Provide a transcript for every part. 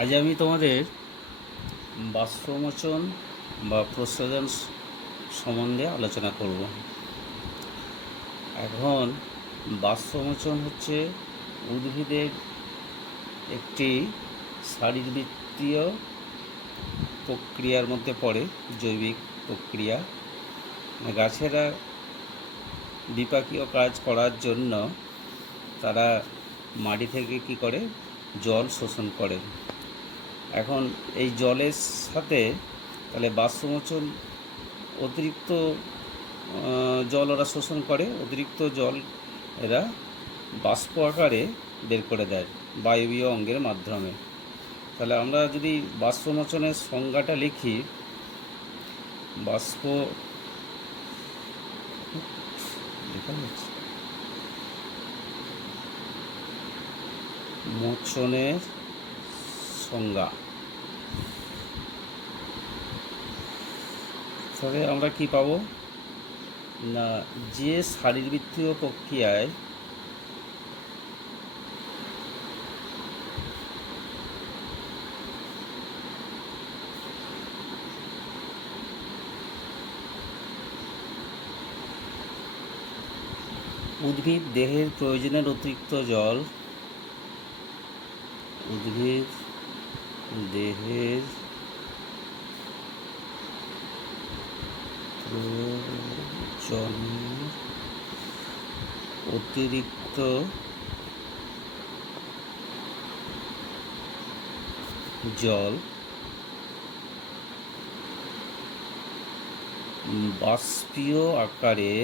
আজ আমি তোমাদের বাষ্পমোচন বা প্রস্রবণ সম্বন্ধে আলোচনা করব। এখন বাষ্পমোচন হচ্ছে উদ্ভিদের একটি শারীরবৃত্তীয় প্রক্রিয়ার মধ্যে পড়ে, জৈবিক প্রক্রিয়া। গাছেরা বিপাকীয় কাজ করার জন্য তারা মাটি থেকে কী করে, জল শোষণ করে। এখন এই জলের সাথে তাহলে বাষ্পমোচন অতিরিক্ত জল ওরা শোষণ করে, অতিরিক্ত জল এরা বাষ্প আকারে বের করে দেয় বায়বীয় অঙ্গের মাধ্যমে। তাহলে আমরা যদি বাষ্পমোচনের সংজ্ঞাটা লিখি, বাষ্প মোচনের সংজ্ঞা, তবে আমরা কি পাবো না, যে শারীরবৃত্তীয় প্রক্রিয়ায় উদ্ভিদ দেহের প্রয়োজনের অতিরিক্ত জল, উদ্ভিদ দেহের প্রয়োজনের অতিরিক্ত জল বাষ্পীয় আকারে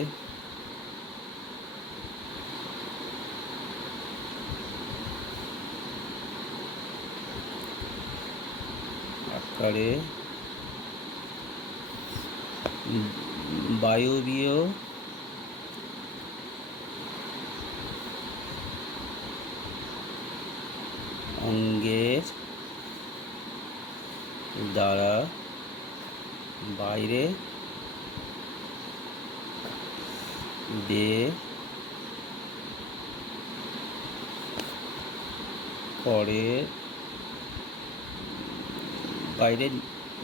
বায়বীয় অঙ্গের দ্বারা বাইরে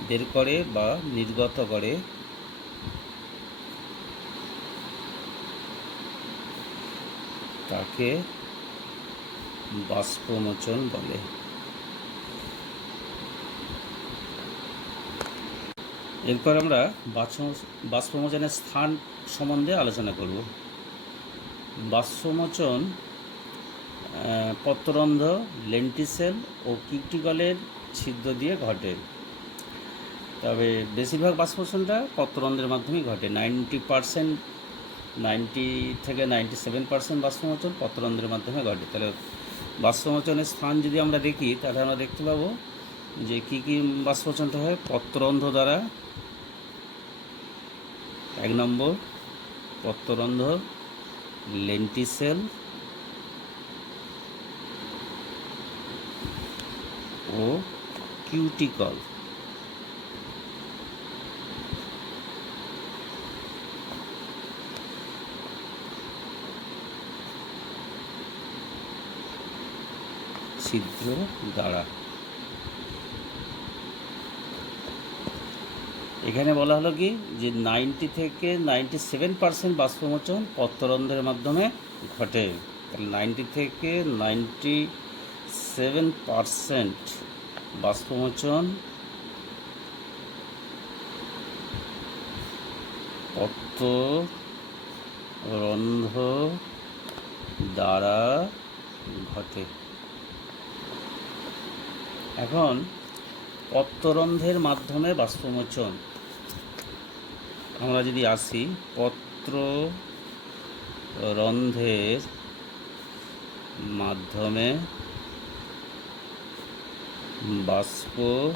বের করে বা নির্গত করে তাকে বাষ্পমোচন বলে। এরপর আমরা বাষ্পমোচনের স্থান সম্বন্ধে আলোচনা করব। বাষ্পমোচন পত্ররন্ধ্র, লেন্টিসেল ও কিউটিকলের ছিদ্র দিয়ে ঘটে। তবে বেশিরভাগ বাষ্পমোচনটা পত্ররন্ধ্রের মাধ্যমেই ঘটে। 90 থেকে 97% বাষ্পমোচন পত্ররন্ধ্রের মাধ্যমে ঘটে। তাহলে বাষ্পমোচনের স্থান যদি আমরা দেখি, তাহলে আমরা দেখতে পাবো যে কী কী বাষ্পমোচনটা হয়। পত্ররন্ধ্র দ্বারা, 1 নম্বর পত্ররন্ধ্র, লেন্টিসেল ও কিউটিকল। ছিদ্র দ্বারা এখানে বলা হলো কি যে 90 থেকে 97% বাষ্পমোচন পত্ররন্ধ্রের মাধ্যমে ঘটে। তাহলে 90 থেকে 97% বাষ্পমোচন পত্ররন্ধ্র দ্বারা ঘটে। এখন পত্ররন্ধ্রের মাধ্যমে বাষ্পমোচন আমরা যদি আসি, পত্ররন্ধ্রের মাধ্যমে বাষ্পমোচন,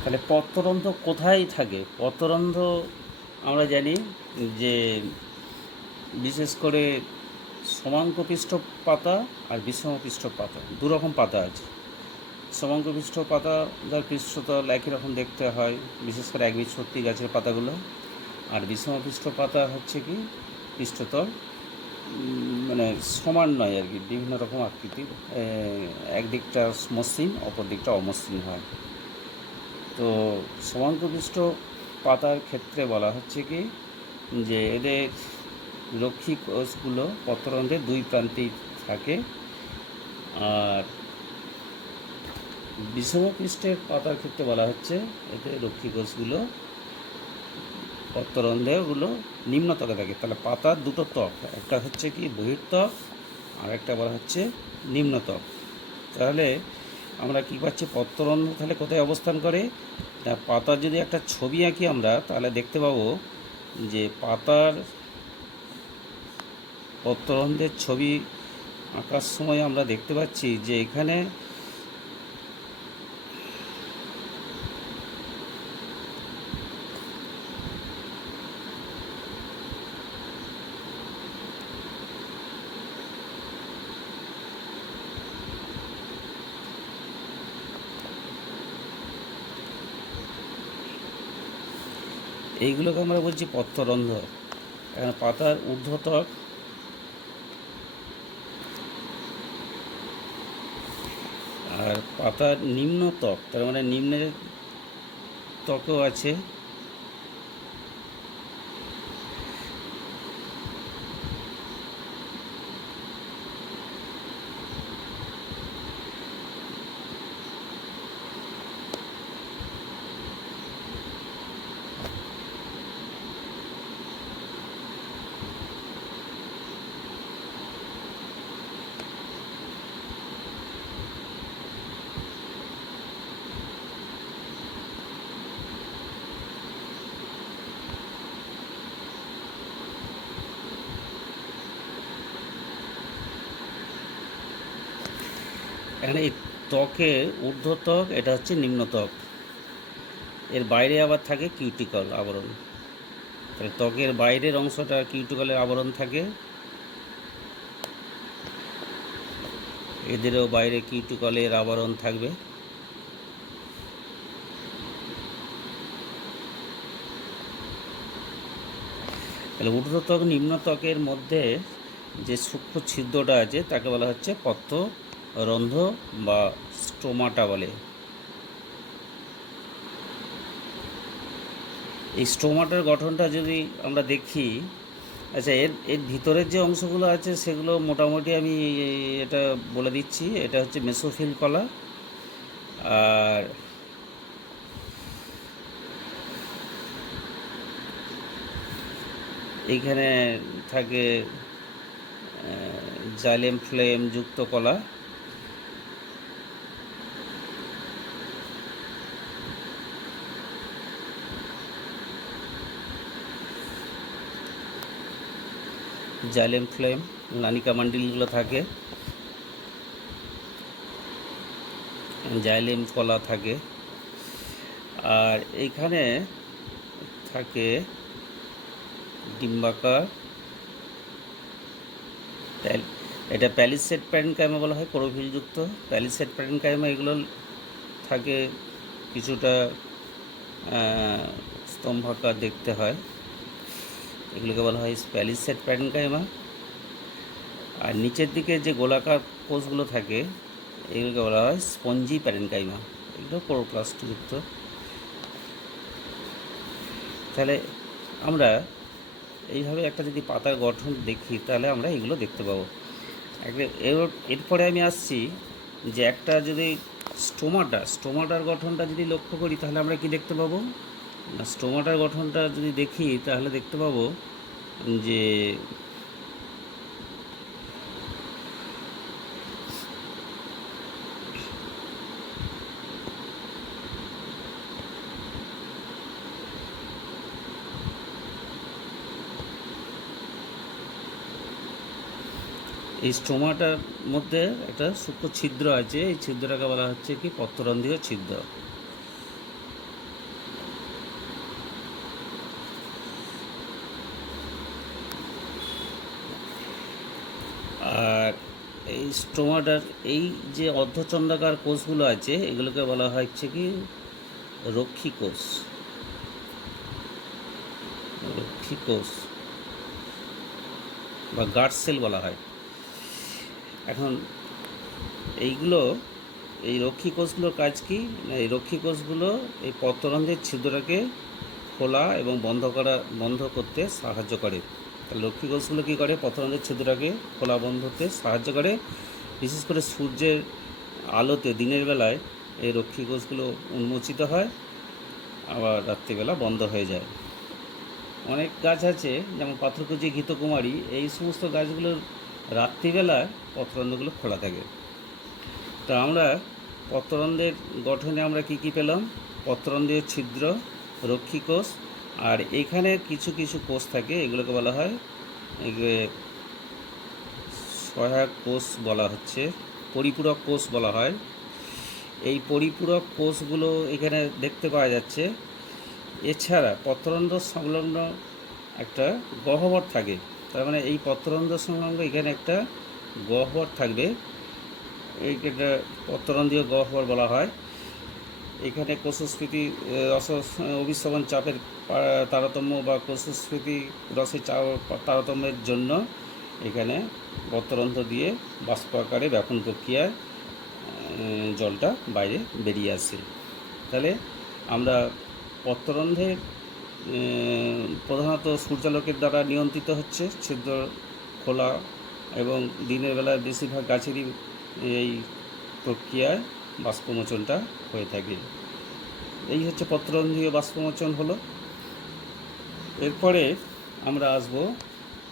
তাহলে পত্ররন্ধ্র কোথায় থাকে? পত্ররন্ধ্র আমরা জানি যে বিশেষ করে সমাঙ্কপৃষ্ঠ পাতা আর বিষমপৃষ্ঠ পাতা, দুরকম পাতা আছে। সমাঙ্কপৃষ্ঠ পাতা যার পৃষ্ঠতল একই রকম দেখতে হয়, বিশেষ করে একবীজপত্রী গাছের পাতাগুলো। আর বিষমপৃষ্ঠ পাতা হচ্ছে কি পৃষ্ঠতল মানে সমান নয় আর কি, বিভিন্ন রকম আকৃতির, একদিকটা মসৃণ অপর দিকটা অমসৃণ হয়। তো সমাঙ্কপৃষ্ঠ পাতার ক্ষেত্রে বলা হচ্ছে কি যে এদের রক্ষী কোষগুলো পত্ররন্ধ্রের দুই প্রান্তেই থাকে, আর বিষমপৃষ্ঠের পাতার ক্ষেত্রে বলা হচ্ছে এতে রক্ষী কোষগুলো পত্ররন্ধ্রগুলো নিম্নতকে থাকে। তাহলে পাতার দুটো ত্বক, একটা হচ্ছে কি বহির্ত্বক আর একটা বলা হচ্ছে নিম্নত্বক। তাহলে আমরা কি পাচ্ছি, পত্ররন্ধ্র তাহলে কোথায় অবস্থান করে? পাতার যদি একটা ছবি আঁকি আমরা, তাহলে দেখতে পাবো যে পাতার পত্ররন্ধ্রের ছবি আঁকার সময় আমরা দেখতে পাচ্ছি যে এখানে এইগুলোকে আমরা বলছি পত্ররন্ধ্র। এখানে পাতার ঊর্ধ্বত্বক আর পাতার নিম্নত্বক, তার মানে নিম্নের ত্বকও আছে। এখানে এই ত্বকের ঊর্ধ্বত্বক, এটা হচ্ছে নিম্নত্বক, এর বাইরে আবার থাকে কিউটিকল আবরণ। তাহলে ত্বকের বাইরের অংশটা কিউটিকলের আবরণ থাকে, এদেরও বাইরে কিউটিকলের আবরণ থাকবে। তাহলে ঊর্ধ্বত্বক নিম্নত্বকের মধ্যে যে সূক্ষ্ম ছিদ্রটা আছে তাকে বলা হচ্ছে পত্ররন্ধ্র বা স্টোমাটা বলে। এই স্টোমাটার গঠনটা যদি আমরা দেখি, আচ্ছা এর এর ভিতরের যে অংশগুলো আছে সেগুলো মোটামুটি আমি এটা বলে দিচ্ছি। এটা হচ্ছে মেসোফিল কলা, আর এইখানে থাকে জাইলেম ফ্লেম যুক্ত কলা, জাইলেম ফ্লেম লানিকা মান্ডিলগুলো থাকে, জাইলেম কলা থাকে, আর এইখানে থাকে ডিম্বাকার, এটা প্যালিসেড প্যারেনকাইমা বলা হয়, ক্লোরোফিলযুক্ত প্যালিসেড প্যারেনকাইমা। এগুলো থাকে কিছুটা স্তম্ভাকার দেখতে হয়, এগুলোকে বলা হয় প্যালিসেড প্যারেনকাইমা। আর নিচের দিকে যে গোলাকার কোষগুলো থাকে এগুলোকে বলা হয় স্পঞ্জি প্যারেনকাইমা, এগুলো ক্লোরোপ্লাস্টযুক্ত। তাহলে আমরা এইভাবে একটা যদি পাতার গঠন দেখি তাহলে আমরা এগুলো দেখতে পাবো। এরপরে আমি আসছি যে একটা যদি স্টোমাটার গঠনটা যদি লক্ষ্য করি তাহলে আমরা কি দেখতে পাবো না, স্টোমাটার গঠনটা যদি দেখি তাহলে দেখতে পাবো যে এই স্টোমাটার মধ্যে একটা সূক্ষ্ম ছিদ্র আছে, এই ছিদ্রটাকে বলা হচ্ছে কি পত্ররন্ধ্রীয় ছিদ্র। আর এই স্টোমাটার এই যে অর্ধচন্দ্রাকার কোষগুলো আছে এগুলোকে বলা হচ্ছে কি রক্ষী কোষ। রক্ষী কোষ বা গার্ড সেল বলা হয়। এখন এইগুলো, এই রক্ষী কোষগুলোর কাজ কি? এই রক্ষী কোষগুলো এই পত্ররন্ধ্রের ছিদ্রটাকে খোলা এবং বন্ধ করতে সাহায্য করে। তাহলে রক্ষী কোষগুলো কী করে? পত্ররন্ধ্রের ছিদ্রটাকে খোলা বন্ধ করতে সাহায্য করে। বিশেষ করে সূর্যের আলোতে দিনের বেলায় এই রক্ষী কোষগুলো উন্মোচিত হয়, আবার রাত্রিবেলা বন্ধ হয়ে যায়। অনেক গাছ আছে, যেমন পাথরকুচি, ঘৃতকুমারী, এই সমস্ত গাছগুলোর রাত্রিবেলায় পত্ররন্ধ্রগুলো খোলা থাকে। তা আমরা পত্ররন্ধ্রের গঠনে আমরা কি কি পেলাম? পত্ররন্ধ্রীয় ছিদ্র, রক্ষী কোষ, আর এখানে কিছু কিছু কোষ থাকে, এগুলোকে বলা হয় সহায়ক কোষ বলা হচ্ছে, পরিপূরক কোষ বলা হয়। এই পরিপূরক কোষগুলো এখানে দেখতে পাওয়া যাচ্ছে। এছাড়া পত্ররন্ধ্র সংলগ্ন একটা গহ্বর থাকে, তার মানে এই পত্ররন্ধ্র সংলগ্ন এখানে একটা গহ্বর থাকবে, এইটা পত্ররন্ধ্রীয় গহ্বর বলা হয়। এখানে কোষস্ফীতি রস অভিস্রবণ চাপের তারতম্য বা কোষস্ফীতি রসের চাপ তারতম্যের জন্য এখানে পত্ররন্ধ্র দিয়ে বাষ্প আকারে ব্যাপন প্রক্রিয়ায় জলটা বাইরে বেরিয়ে আসে। তাহলে আমরা পত্ররন্ধ্রের প্রধানত সূর্যালোকের দ্বারা নিয়ন্ত্রিত হচ্ছে ছিদ্র খোলা, এবং দিনের বেলায় বেশিরভাগ গাছেরই এই প্রক্রিয়ায় বাষ্পমোচনটা হয়ে থাকে। এই হচ্ছে পত্ররন্ধ্রীয় বাষ্পমোচন হলো। এরপরে আমরা আসবো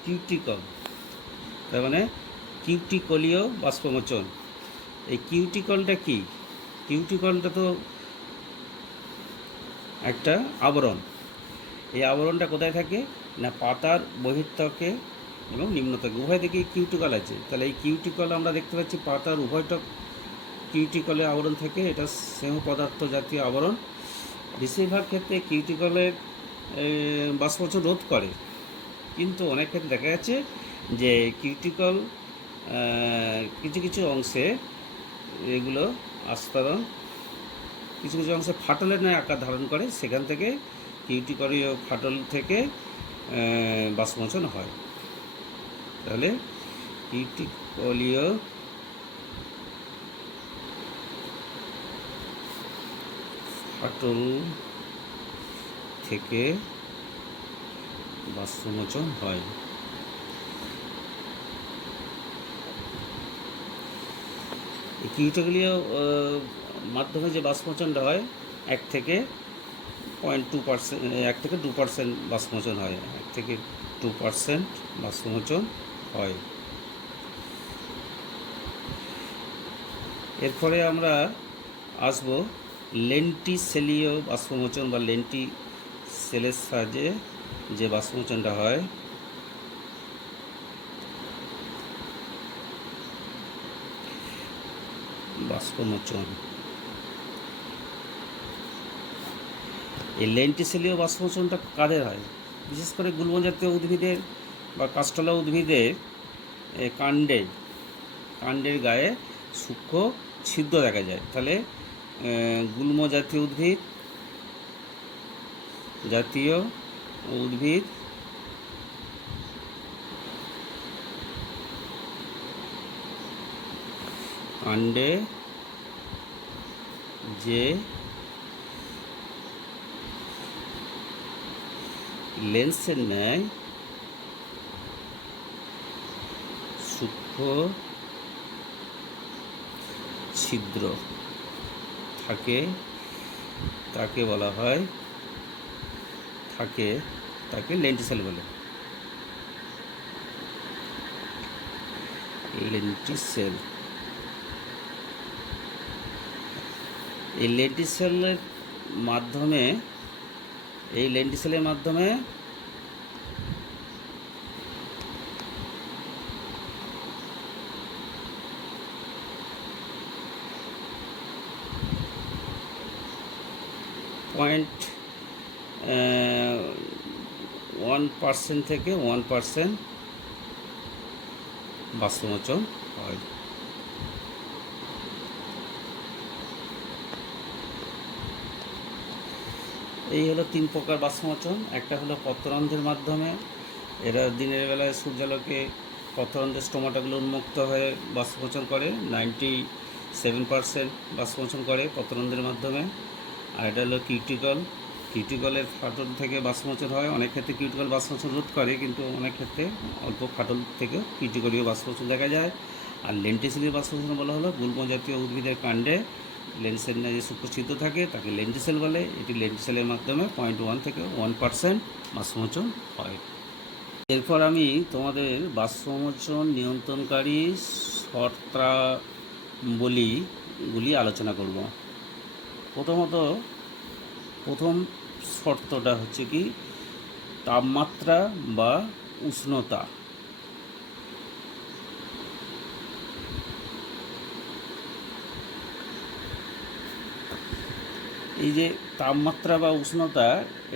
কিউটিকল, তার মানে কিউটিকলীয় বাষ্পমোচন। এই কিউটিকলটা কি? কিউটিকলটা তো একটা আবরণ। এই আবরণটা কোথায় থাকে? না পাতার বহির্ত্বকে এবং নিম্নত্বকে উভয় দিকে কিউটিকল আছে। তাহলে এই কিউটিকল আমরা দেখতে পাচ্ছি পাতার উভয়টক কিউটিকলের আবরণ থেকে, এটা স্নেহ পদার্থ জাতীয় আবরণ। বেশিরভাগ ক্ষেত্রে কিউটিকলের বাষ্পমোচন রোধ করে, কিন্তু অনেক ক্ষেত্রে দেখা যাচ্ছে যে কিউটিকল কিছু কিছু অংশে এগুলো আস্তরণ কিছু কিছু অংশে ফাটলের ন্যায় আকার ধারণ করে, সেখান থেকে কিউটিকলীয় ফাটল থেকে বাষ্পমোচন হয়। তাহলে কিউটিকলীয় ফাটল থেকে বাষ্পমোচন হয়। এই কিউটিকলীয় মাধ্যমে যে বাষ্পমোচনটা হয় 1 থেকে 0.2%, 1 থেকে 2% বাষ্পমোচন হয়, 1 থেকে 2% বাষ্পমোচন হয়। এরপরে আমরা আসব লেন্টিসেলীয় বাষ্পমোচন বা লেন্টিসেলের সাহায্যে যে বাষ্পমোচনটা হয়। বাষ্পমোচন, এই লেন্টিসেলীয় বাষ্পমোচনটা কাদের হয়? বিশেষ করে গুল্মজাতীয় উদ্ভিদের বা কাষ্ঠলা উদ্ভিদের কাণ্ডের গায়ে সূক্ষ্ম ছিদ্র দেখা যায়। তাহলে গুল্ম জাতীয় উদ্ভিদ কাণ্ডে যে লেন্সের ন্যায় সূক্ষ্ম ছিদ্র থাকে তাকে বলা হয়, তাকে লেন্টিসেল বলে। লেন্টিসেল, এই লেন্টিসেলের মাধ্যমে 1% থেকে 1% বাষ্পমোচন হয়। এই হলো 3 প্রকার বাষ্পমোচন। একটা হলো পত্ররন্ধ্রের মাধ্যমে, এরা দিনের বেলায় সূর্যালোকে পত্ররন্ধ্রের স্টোমাটাগুলো উন্মুক্ত হয়ে বাষ্পমোচন করে, 97% বাষ্পমোচন করে পত্ররন্ধ্রের মাধ্যমে। আর এটা হলো কিউটিকল। কিউটিকলের ফাটল থেকে বাষ্পমোচন হয়। অনেক ক্ষেত্রে কিউটিকল বাষ্পমোচন রোধ করে, কিন্তু অনেক ক্ষেত্রে অল্প ফাটল থেকে কিউটিকলীয় বাষ্পমোচন দেখা যায়। আর লেন্টিসেলীয় বাষ্পমোচন বলা হলো গুল্ম জাতীয় উদ্ভিদের কাণ্ডে লেন্সের যে সুপ্রসিদ্ধ থাকে তাকে লেন্টিসেল বলে। এটি লেন্টিসেলের মাধ্যমে 0.1 থেকে 1% বাষ্পমোচন হয়। এরপর আমি তোমাদের বাষ্পমোচন নিয়ন্ত্রণকারী শর্তাবলীগুলি আলোচনা করব। প্রথম শর্তটা হচ্ছে কি তাপমাত্রা বা উষ্ণতা। এই যে তাপমাত্রা বা উষ্ণতা,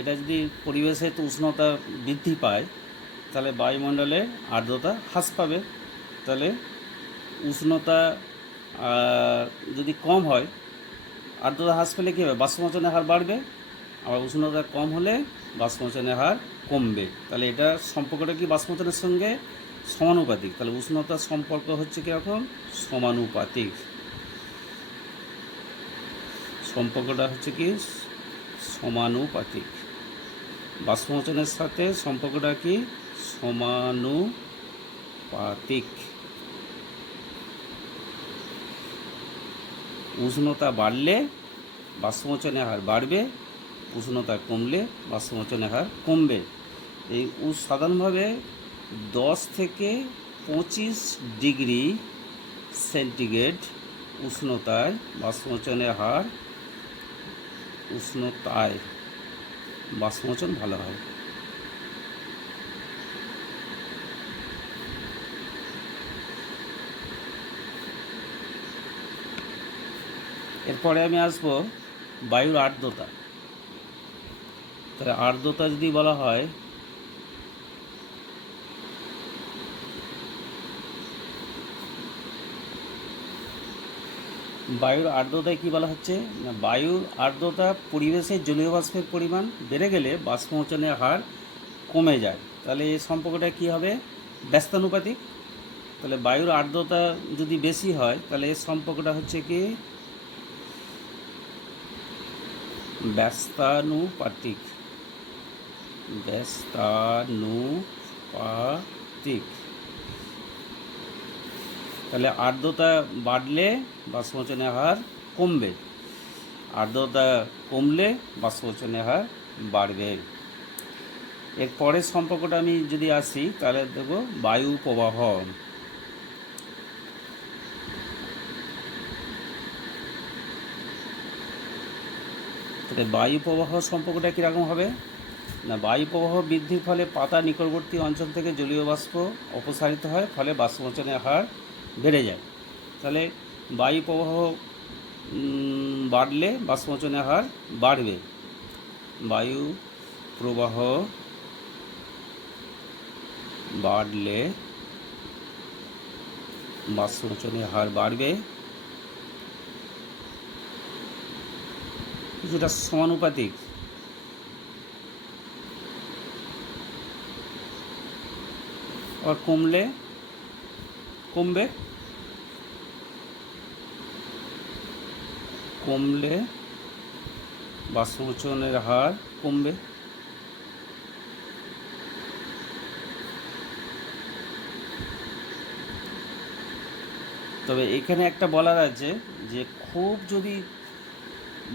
এটা যদি পরিবেশের উষ্ণতা বৃদ্ধি পায় তাহলে বায়ুমণ্ডলে আর্দ্রতা হ্রাস পাবে। তাহলে উষ্ণতা যদি কম হয়, আর্দ্রতা হ্রাস পেলে কী হবে? বাষ্পমোচনের হার বাড়বে। আবার উষ্ণতা কম হলে বাষ্পমোচনের হার কমবে। তাহলে এটা সম্পর্কটা কি বাষ্পমোচনের সঙ্গে সমানুপাতিক। তাহলে উষ্ণতার সম্পর্ক হচ্ছে কীরকম? সমানুপাতিক। সম্পর্কটা হচ্ছে কি সমানুপাতিক। বাষ্পমোচনের সাথে সম্পর্কটা কি সমানুপাতিক। উষ্ণতা বাড়লে বাষ্পমোচনের হার বাড়বে, উষ্ণতা কমলে বাষ্পমোচনের হার কমবে। এই সাধারণভাবে 10 থেকে 25 ডিগ্রি সেন্টিগ্রেড উষ্ণতায় বাষ্পমোচনের হার বাষ্পমোচন ভালো হয়। এরপরে আমি আসবো বায়ুর আর্দ্রতা। তাহলে আর্দ্রতা যদি বলা হয়, বায়ুর আর্দ্রতায় কী বলা হচ্ছে না, বায়ুর আর্দ্রতা পরিবেশের জলীয় বাষ্পের পরিমাণ বেড়ে গেলে বাষ্পমোচনের হার কমে যায়। তাহলে এই সম্পর্কটা কী হবে? ব্যস্তানুপাতিক। তাহলে বায়ুর আর্দ্রতা যদি বেশি হয় তাহলে এর সম্পর্কটা হচ্ছে কি ব্যস্তানুপাতিক। তাহলে আর্দ্রতা বাড়লে বাষ্পমোচনের হার কমবে, আর্দ্রতা কমলে বাষ্পমোচনের হার বাড়বে। এর পরের সম্পর্কটা আমি যদি আসি তাহলে দেব বায়ু প্রবাহ। তাহলে বায়ু প্রবাহ সম্পর্কটা কীরকম হবে না, বায়ু প্রবাহ বৃদ্ধির ফলে পাতা নিকটবর্তী অঞ্চল থেকে জলীয় বাষ্প অপসারিত হয়, ফলে বাষ্পমোচনের হার বেড়ে যায়। তাহলে বায়ু প্রবাহ বাড়লে বাষ্পমোচনের হার বাড়বে। বায়ু প্রবাহ বাড়লে বাষ্পমোচনের হার বাড়বে। কিছুটা সমানুপাতিক। আর কমলে বাষ্পমোচনের হার কমবে। তবে এখানে একটা বলার আছে যে খুব যদি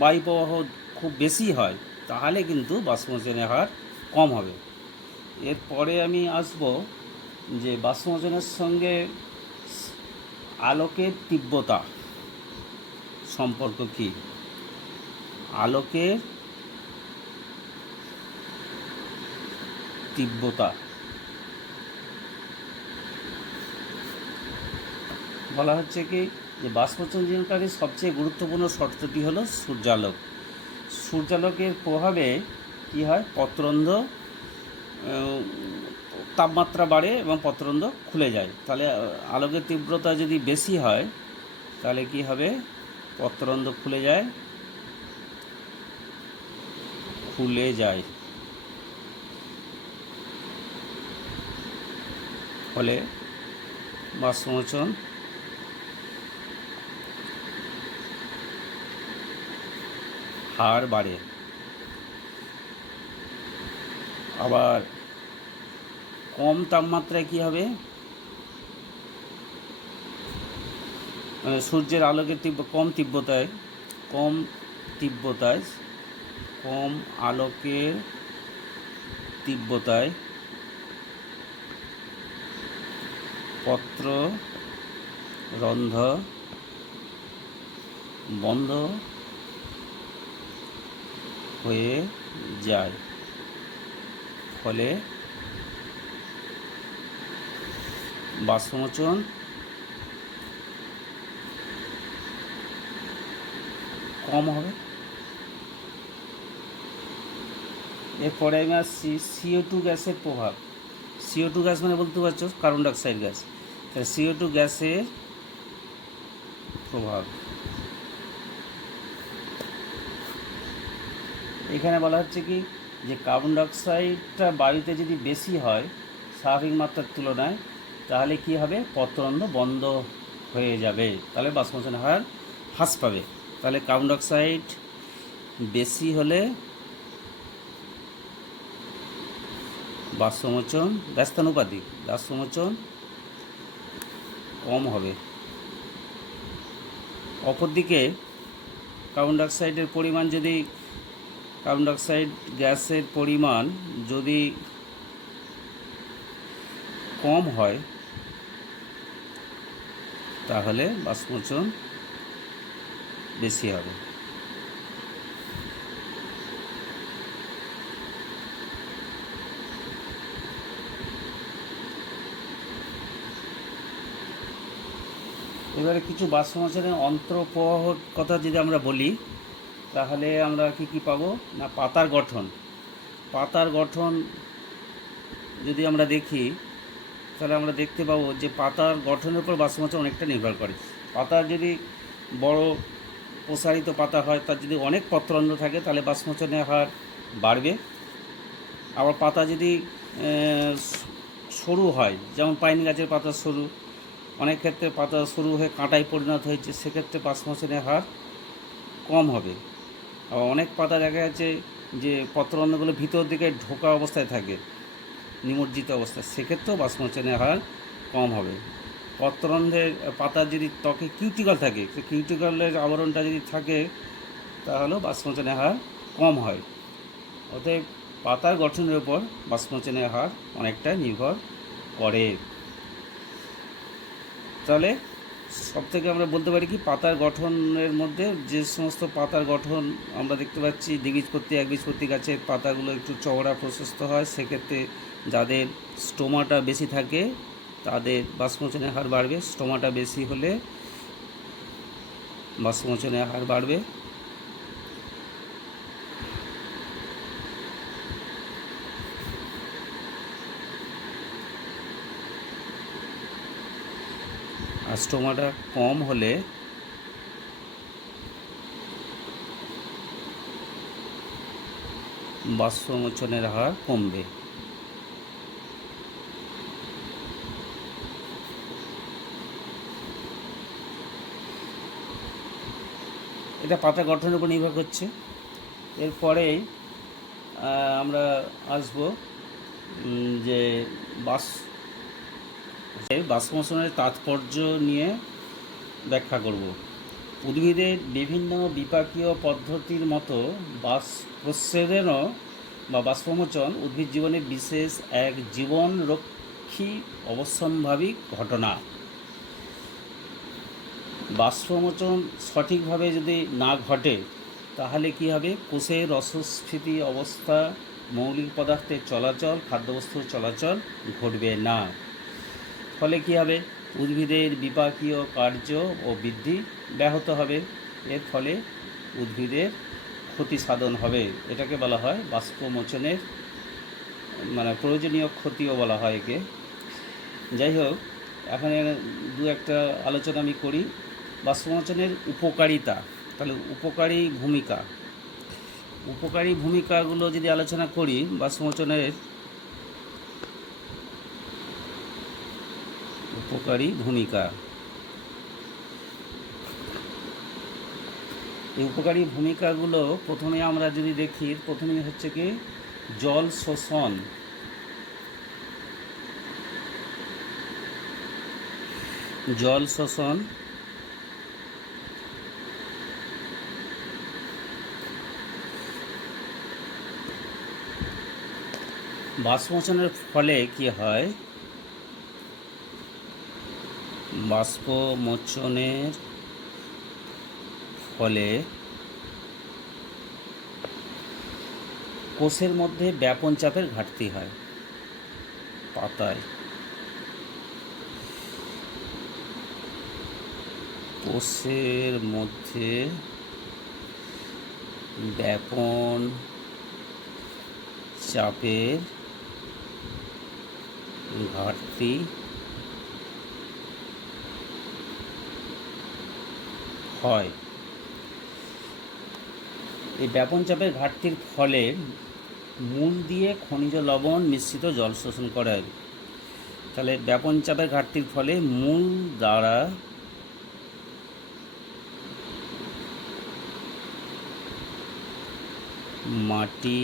বায়ু প্রবাহ খুব বেশি হয় তাহলে কিন্তু বাষ্পমোচনের হার কম হবে। এরপরে আমি আসব যে বাষ্পমোচনের সঙ্গে আলোকের তীব্রতা সম্পর্ক কি। আলোকের তীব্রতা বলা হচ্ছে কি যে বাষ্পমোচনকারী সবচেয়ে গুরুত্বপূর্ণ শর্তটি হলো সূর্যালোক। সূর্যালোকের প্রভাবে কী হয়? পত্ররন্ধ্র তাপমাত্রা বাড়ে এবং পত্ররন্ধ্র খুলে যায়। তাহলে আলোকের তীব্রতা যদি বেশি হয় তাহলে কি হবে? পত্ররন্ধ্র খুলে যায়। ফলে বাষ্পমোচন হার বাড়ে। আবার কম তাপমাত্রায় কী হবে, মানে সূর্যের আলোকের কম আলোকের তীব্রতায় পত্র রন্ধ্র বন্ধ হয়ে যায়, ফলে বাষ্পমোচন কম হবে। এরপরে আমি আসছি CO2 গ্যাসের প্রভাব। CO2 গ্যাস মানে বলতে পারছো কার্বন ডাইঅক্সাইড গ্যাস। তাহলে CO2 গ্যাসের প্রভাব এখানে বলা হচ্ছে কি, যে কার্বন ডাইঅক্সাইডটা বায়ুতে যদি বেশি হয় স্বাভাবিক মাত্রার তুলনায়, তাহলে কি হবে, পত্ররন্ধ্র বন্ধ হয়ে যাবে, তাহলে বাষ্পমোচনের হার হ্রাস পাবে। তাহলে কার্বন ডাইঅক্সাইড বেশি হলে বাষ্পমোচন ব্যস্তানুপাতিক বাষ্পমোচন কম হবে। অপরদিকে কার্বন ডাইঅক্সাইড গ্যাসের পরিমাণ যদি কম হয়, তাহলে বাষ্পমোচন বেশি হবে। এবারে কিছু বাষ্পমোচনের অন্তঃপ্রবাহর কথা যদি আমরা বলি, তাহলে আমরা কি পাবো না, পাতার গঠন যদি আমরা দেখি, তাহলে আমরা দেখতে পাবো যে পাতার গঠনের উপর বাষ্পমোচন অনেকটা নির্ভর করে। পাতার যদি বড় প্রসারিত পাতা হয়, তার যদি অনেক পত্ররন্ধ্র থাকে, তাহলে বাষ্পমোচনের হার বাড়বে। আবার পাতা যদি সরু হয়, যেমন পাইন গাছের পাতা সরু, অনেক ক্ষেত্রে পাতা সরু হয়ে কাঁটায় পরিণত হয়েছে, সেক্ষেত্রে বাষ্পমোচনের হার কম হবে। আবার অনেক পাতা দেখা যাচ্ছে যে পত্ররন্ধ্রগুলো ভিতর দিকে ঢোকা অবস্থায় থাকে, নিমজ্জিত অবস্থায়, সেক্ষেত্রেও বাষ্পমোচনের হার কম হবে। পত্ররন্ধ্রের পাতার যদি ত্বকে কিউটিকল থাকে, সেই কিউটিকলের আবরণটা যদি থাকে, তাহলেও বাষ্পমোচনের হার কম হয়। অতএব পাতার গঠনের উপর বাষ্পমোচনের হার অনেকটা নির্ভর করে। তাহলে সবথেকে আমরা বলতে পারি কি, পাতার গঠনের মধ্যে যে সমস্ত পাতার গঠন আমরা দেখতে পাচ্ছি, দ্বিবীজপত্রী একবীজপত্রী গাছের পাতাগুলো একটু চওড়া প্রশস্ত হয়, সেক্ষেত্রে যাদের স্টোমাটা বেশি থাকে তাদের বাষ্পমোচনের হার বাড়বে। স্টোমাটা বেশি হলে বাষ্পমোচনের হার বাড়বে। আর স্টোমাটা কম হলে বাষ্পমোচনের হার কমবে। এটা পাতা গঠনের উপর নির্ভর করছে। এরপরেই আমরা আসব যে বাষ্পমোচনের তাৎপর্য নিয়ে ব্যাখ্যা করব। উদ্ভিদের বিভিন্ন বিপাকীয় পদ্ধতির মতো প্রচ্ছেদনও বা বাষ্পমোচন উদ্ভিদ জীবনের বিশেষ এক জীবনরক্ষী অবশ্যম্ভাবী ঘটনা। বাষ্পমোচন সঠিকভাবে যদি না ঘটে, তাহলে কি হবে, কোষের রসস্ফীতি অবস্থা, মৌলিক পদার্থের চলাচল, খাদ্যবস্তুর চলাচল ঘটবে না। ফলে কি হবে, উদ্ভিদের বিপাকীয় কার্য ও বৃদ্ধি ব্যাহত হবে। এর ফলে উদ্ভিদের ক্ষতি সাধন হবে। এটাকে বলা হয় বাষ্পমোচনের মানে প্রয়োজনীয় ক্ষতিও বলা হয় একে। যাই হোক, এখানে দু একটা আলোচনা আমি করি। বাষ্পমোচনের উপকারিতা, তাহলে উপকারী ভূমিকাগুলো যদি আলোচনা করি, বাষ্পমোচনের উপকারী ভূমিকা। এই উপকারী ভূমিকাগুলো প্রথমে আমরা যদি দেখি, প্রথমেই হচ্ছে কি জল শোষণ। জল শোষণ, বাষ্পমোচনের ফলে কি হয়, বাষ্পমোচনের ফলে কোষের মধ্যে ব্যাপন চাপের ঘাটতি হয়। পাতায় কোষের মধ্যে ব্যাপন চাপের ঘাটতি হয়। এই ব্যাপন চাপের ঘাটতির ফলে মূল দিয়ে খনিজ লবণ মিশ্রিত জল শোষণ করে। তাহলে ব্যাপন চাপের ঘাটতির ফলে মূল দ্বারা মাটি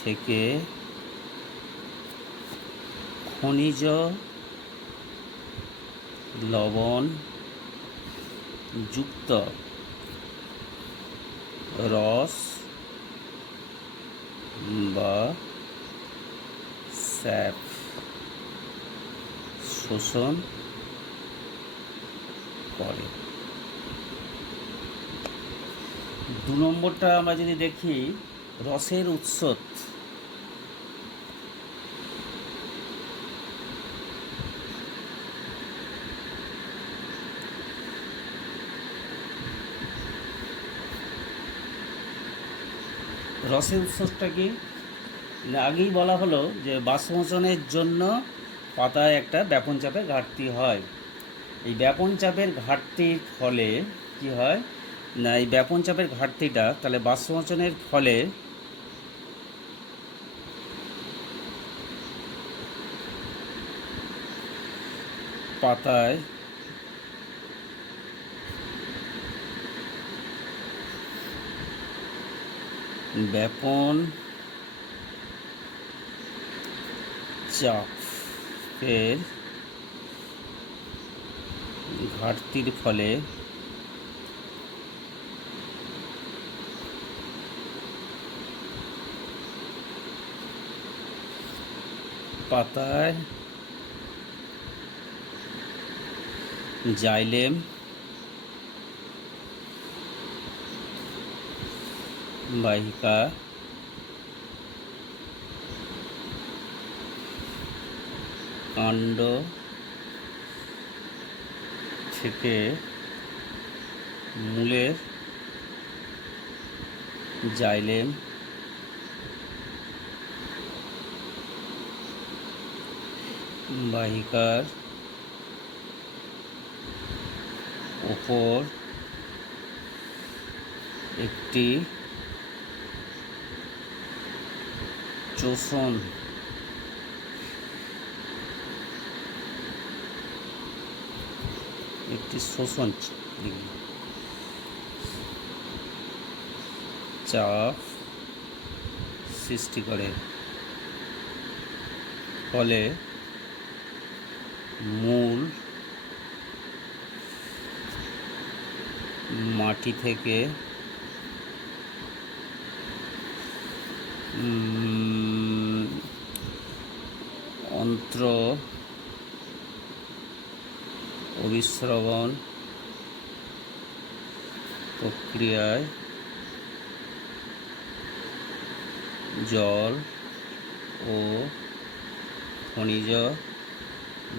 থেকে খনিজ লবণ যুক্ত রস বা স্যাপ শোষণ করে। 2 নম্বরটা আমরা যদি দেখি, রসের উৎস। রসের উৎসটা কি, আগেই বলা হলো যে বাষ্পমোচনের জন্য পাতায় একটা ব্যাপন চাপের ঘাটতি হয়। এই ব্যাপন চাপের ঘাটতির ফলে কি হয় না, এই ব্যাপন চাপের ঘাটতিটা তাহলে বাষ্পমোচনের ফলে পাতায় ব্যাপন চাপের ঘাটতির ফলে পাতায় জাইলেম বাহিকা কাণ্ড থেকে মূলের জাইলেম বাহিকার উপর একটি শোষণ চাপ সৃষ্টি করে। ফলে মূল মাটি থেকে অন্ত্র অভিস্রবণ প্রক্রিয়ায় জল ও খনিজ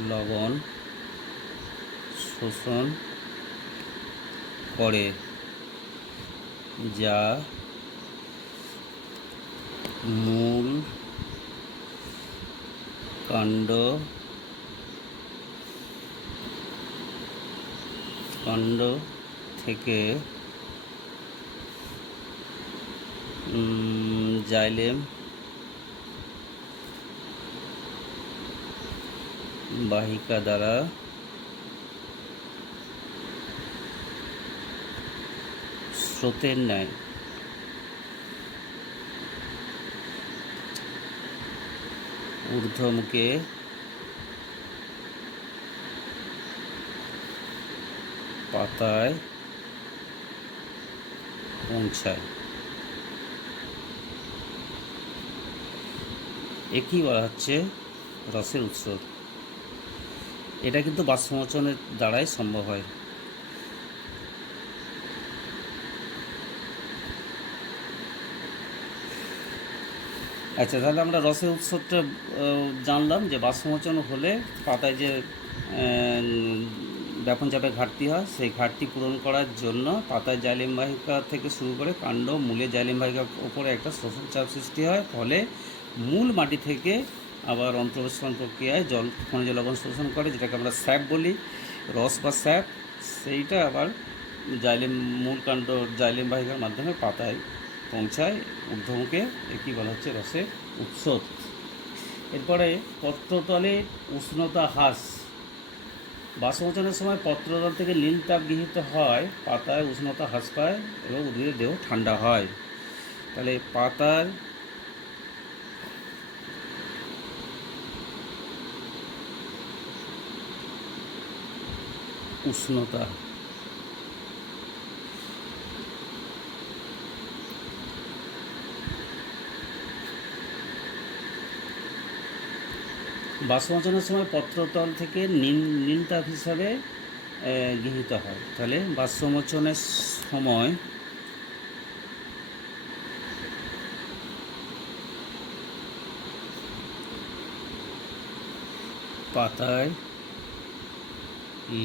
লবণ শোষণ করে, যা মূল কাণ্ড থেকে জাইলেম বাহিকা দ্বারা স্রোতের ন্যায় ঊর্ধ্বমুখে পাতায় পৌঁছায়। একই বলা হচ্ছে রসের উৎস। এটা কিন্তু বাষ্পমোচনের দ্বারাই সম্ভব হয়। আচ্ছা, তাহলে আমরা রসের উৎসটা জানলাম যে বাষ্পমোচন হলে পাতায় যে ব্যাপন চাপের ঘাটতি হয়, সেই ঘাটতি পূরণ করার জন্য পাতায় জাইলেম বাহিকা থেকে শুরু করে কাণ্ড মূলে জাইলেম বাহিকার ওপরে একটা শোষণ চাপ সৃষ্টি হয়, ফলে মূল মাটি থেকে আবার অন্তর্বেশন প্রক্রিয়ায় খনিজ লবণ শোষণ করে, যেটাকে আমরা স্যাপ বলি, রস বা স্যাপ। সেইটা আবার মূল কাণ্ড জাইলেম বাহিকার মাধ্যমে পাতায় পৌঁছায় ঊর্ধ্বমুখে। একই বলা হচ্ছে রসের উৎস। এরপরে পত্রতলে উষ্ণতা হ্রাস। বাষ্পমোচনের সময় পত্রতল থেকে নীল তাপ গৃহীত হয়, পাতায় উষ্ণতা হ্রাস পায় এবং উদ্ভিদের দেহ ঠান্ডা হয়। তাহলে পাতার উষ্ণতা বাষ্পমোচনের সময় পত্রতল থেকে নীল তাপ হিসাবে গৃহীত হয়। তাহলে বাষ্পমোচনের সময় পাতায়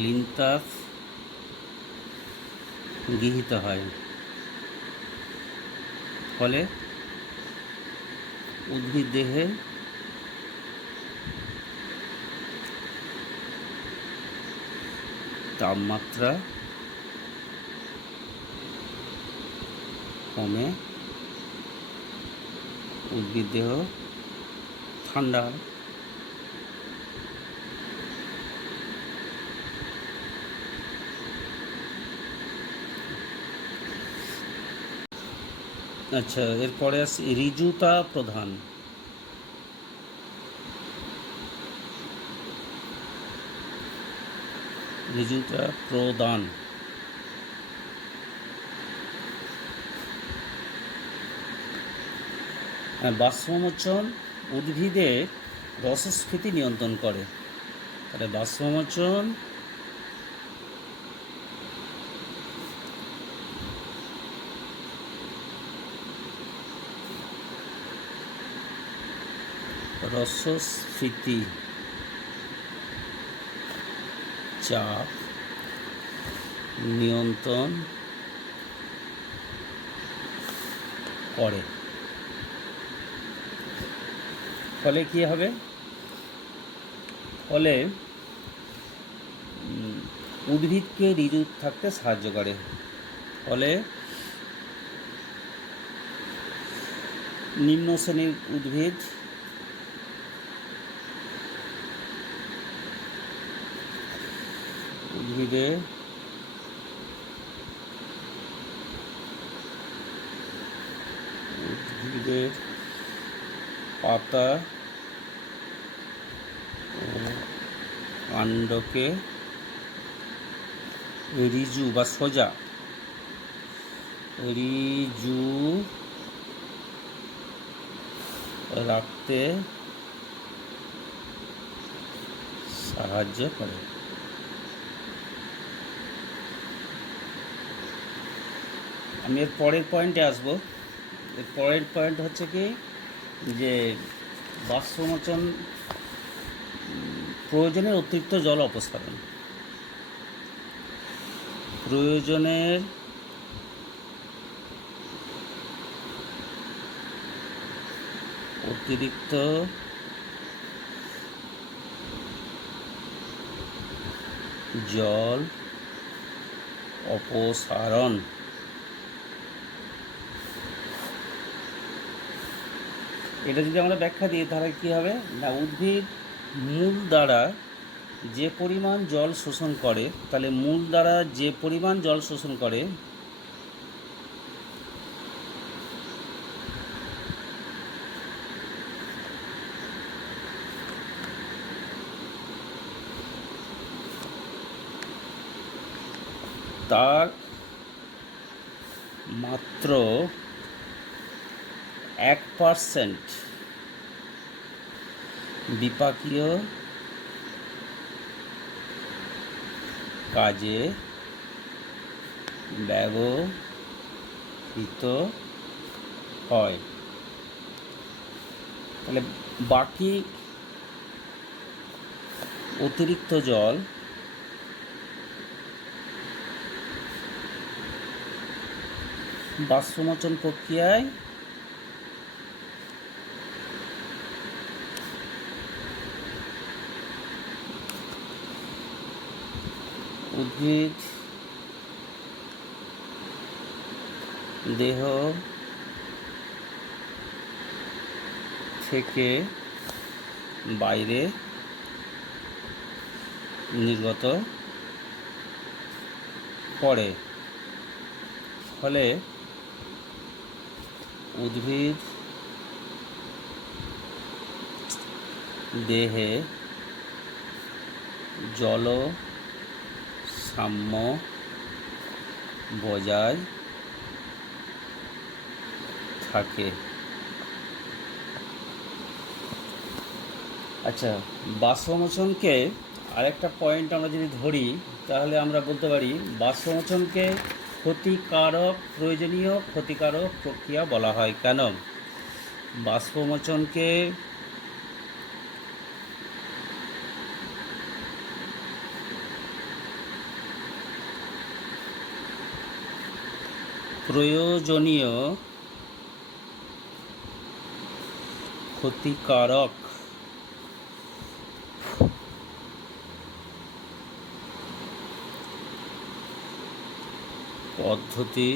নীল তাপ গৃহীত হয়, ফলে উদ্ভিদ দেহে তাপমাত্রা কমে উদ্ভিদ দেহ ঠান্ডা হয়। আচ্ছা, এরপরে আসি ঋজুতা প্রধান। ঋজুতা প্রদান বাষ্পমোচন উদ্ভিদের রসস্ফীতি নিয়ন্ত্রণ করে। তাহলে বাষ্পমোচন রসস্ফীতি চাপ নিয়ন্ত্রণ করে। ফলে কি হবে? ফলে উদ্ভিদকে ঋজু থাকতে সাহায্য করে। ফলে নিম্ন শ্রেণীর উদ্ভিদের পাতা ও কাণ্ডকে ঋজু বা সোজা রাখতে সাহায্য করে। আমি এর পরের পয়েন্টে আসবো। এর পরের পয়েন্ট হচ্ছে কি, যে বাষ্পমোচন প্রয়োজনের অতিরিক্ত জল অপসারণ। প্রয়োজনের অতিরিক্ত জল অপসারণ। এটা যদি আমরা ব্যাখ্যা দিই তাহলে কী হবে না, উদ্ভিদ মূল দ্বারা যে পরিমাণ জল শোষণ করে, তাহলে মূল দ্বারা যে পরিমাণ জল শোষণ করে তার মাত্র 1% বিপাকীয় কাজে ব্যবহৃত হয়। তাহলে বাকি অতিরিক্ত জল বাষ্পমোচন প্রক্রিয়ায় উদ্ভিদ দেহ থেকে বাইরে নির্গত করে, ফলে উদ্ভিদ দেহে জল সাম্য বজায় থাকে। আচ্ছা, বাষ্পমোচনকে আরেকটা পয়েন্ট আমরা যদি ধরি, তাহলে আমরা বলতে পারি বাষ্পমোচনকে প্রয়োজনীয় ক্ষতিকারক প্রক্রিয়া বলা হয়। কেন? বাষ্পমোচনকে প্রয়োজনীয় ক্ষতিকারক পদ্ধতি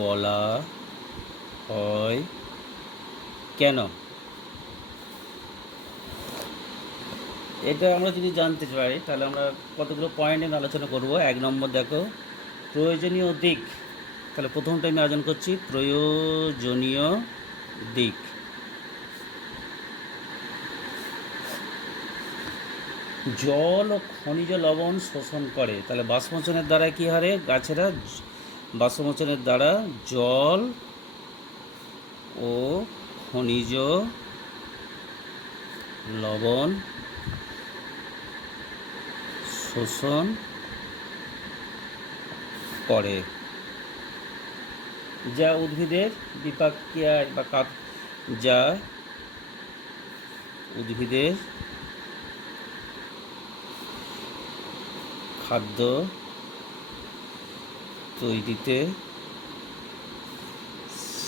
বলা হয়। কেন? এটা আমরা যদি জানতে চাই, তাহলে আমরা কতগুলো পয়েন্ট নিয়ে আলোচনা করব। 1 নম্বর দেখো, প্রয়োজনীয় দিক। তাহলে প্রথমটা আমি আলোচনা করছি প্রয়োজনীয় দিক। জল ও খনিজ লবণ শোষণ করে। তাহলে বাষ্পমোচনের দ্বারা কী হারে গাছেরা বাষ্পমোচনের দ্বারা জল ও খনিজ লবণ শোষণ করে, যা উদ্ভিদের বিপাকীয় বা যা উদ্ভিদের খাদ্য তৈরিতে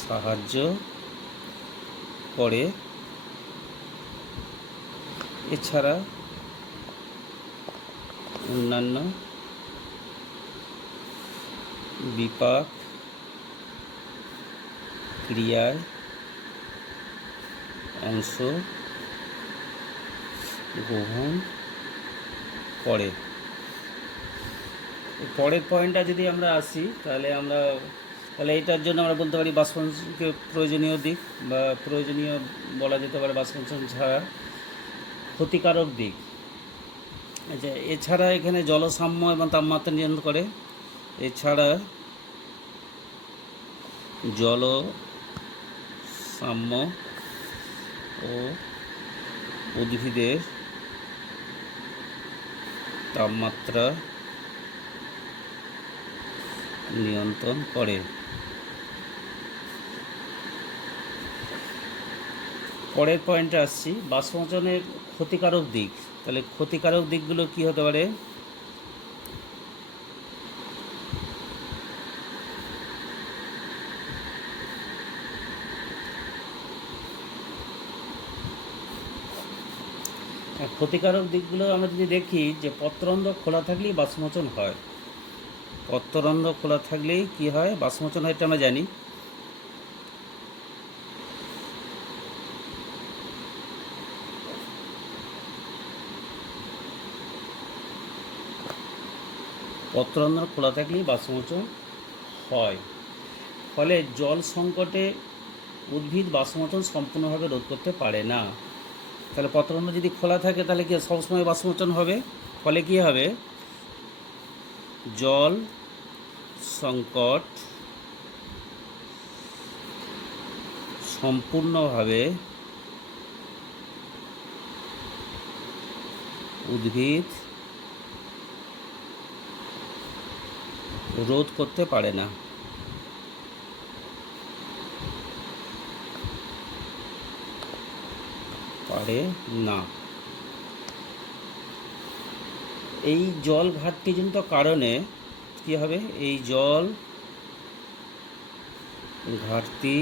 সাহায্য করে। এছাড়া অন্যান্য বিপাক ক্রিয়ায় অংশ গ্রহণ করে। পরের পয়েন্টটা যদি আমরা আসি, তাহলে এটার জন্য আমরা বলতে পারি বাষ্পমোচনকে প্রয়োজনীয় দিক বা প্রয়োজনীয় বলা যেতে পারে বাষ্পমোচন ছাড়া ক্ষতিকারক দিক। আচ্ছা, এছাড়া এখানে জলসাম্য এবং তাপমাত্রা নিয়ন্ত্রণ করে। এছাড়া জল সাম্য ও উদ্ভিদের তাপমাত্রা নিয়ন্ত্রণ করে। পরের পয়েন্টে আসছি, বাষ্পমোচনের ক্ষতিকারক দিক। তাহলে ক্ষতিকারক দিকগুলো কি হতে পারে? ক্ষতিকারক দিকগুলো আমরা যদি দেখি, যে পত্ররন্ধ্র খোলা থাকলেই বাষ্পমোচন হয়। পত্ররন্ধ্র খোলা থাকলেই কি হয়? বাষ্পমোচন হয়, এটা আমরা জানি। পত্ররন্ধ্র খোলা থাকলেই বাষ্পমোচন হয়। ফলে জল সংকটে উদ্ভিদ বাষ্পমোচন সম্পূর্ণভাবে রোধ করতে পারে না। তাহলে পত্ররন্ধ্র যদি খোলা থাকে তাহলে কি সবসময় বাষ্পমোচন হবে? ফলে কি হবে? জল সংকট সম্পূর্ণভাবে উদ্ভিদ রোধ করতে পারে না। এই জল ঘাটতিজনিত কারণে কি হবে? এই জল ঘাটতি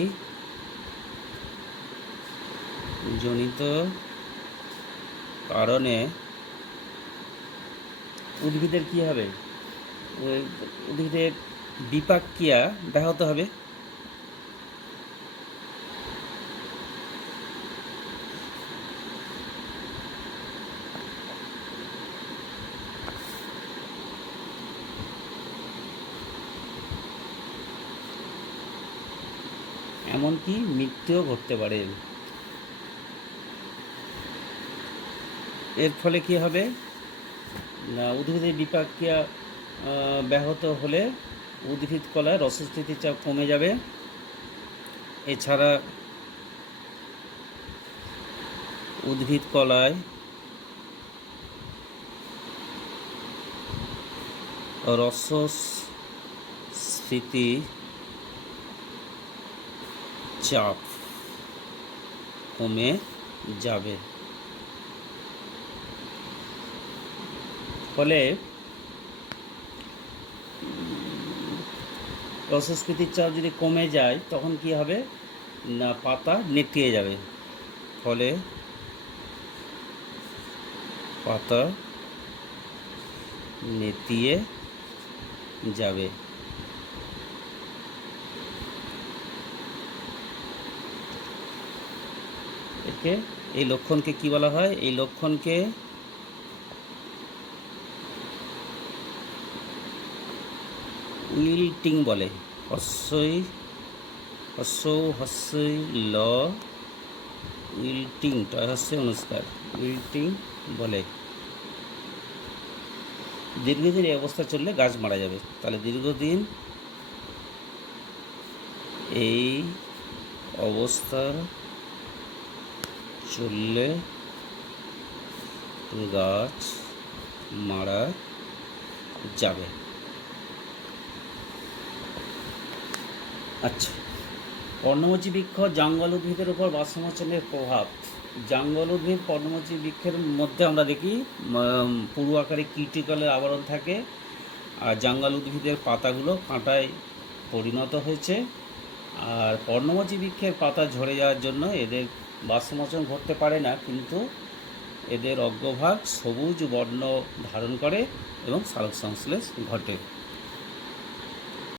জনিত কারণে উদ্ভিদের কি হবে? উদ্ভিদের বিপাক ক্রিয়া ব্যাহত হবে। এমনকি মৃত্যুও ঘটতে পারে। এর ফলে কি হবে না, উদ্ভিদের বিপাক ক্রিয়া ব্যাহত হলে উদ্ভিদ কলায় রসস্থিতির চাপ কমে যাবে। এছাড়া উদ্ভিদ কলায় রসস্থিতি চাপ কমে যাবে। ফলে রসস্ফীতির চাপ যদি কমে যায় তখন কি হবে না, পাতা নেতিয়ে যাবে। ফলে পাতা নেতিয়ে যাবে। এই লক্ষণকে কি বলা হয়? এই লক্ষণকে উইল্টিং বলে। ল উইল্টিং, অনুষ্কার উইল্টিং বলে। দীর্ঘদিন এই অবস্থা চললে গাছ মারা যাবে। তাহলে দীর্ঘদিন এই অবস্থা চললে গাছ মারা যাবে। আচ্ছা, পর্ণমোচী বৃক্ষ জঙ্গল উদ্ভিদের উপর বাষ্পমোচনের প্রভাব। জঙ্গল উদ্ভিদ পর্ণমোচী বৃক্ষের মধ্যে আমরা দেখি পুরু আকারে কিউটিকলের আবরণ থাকে, আর জঙ্গল উদ্ভিদের পাতাগুলো কাঁটায় পরিণত হয়েছে। আর পর্ণমোচী বৃক্ষের পাতা ঝরে যাওয়ার জন্য এদের বাষ্পমোচন ঘটতে পারে না, কিন্তু এদের অগ্রভাগ সবুজ বর্ণ ধারণ করে এবং সালোক সংশ্লেষ ঘটে।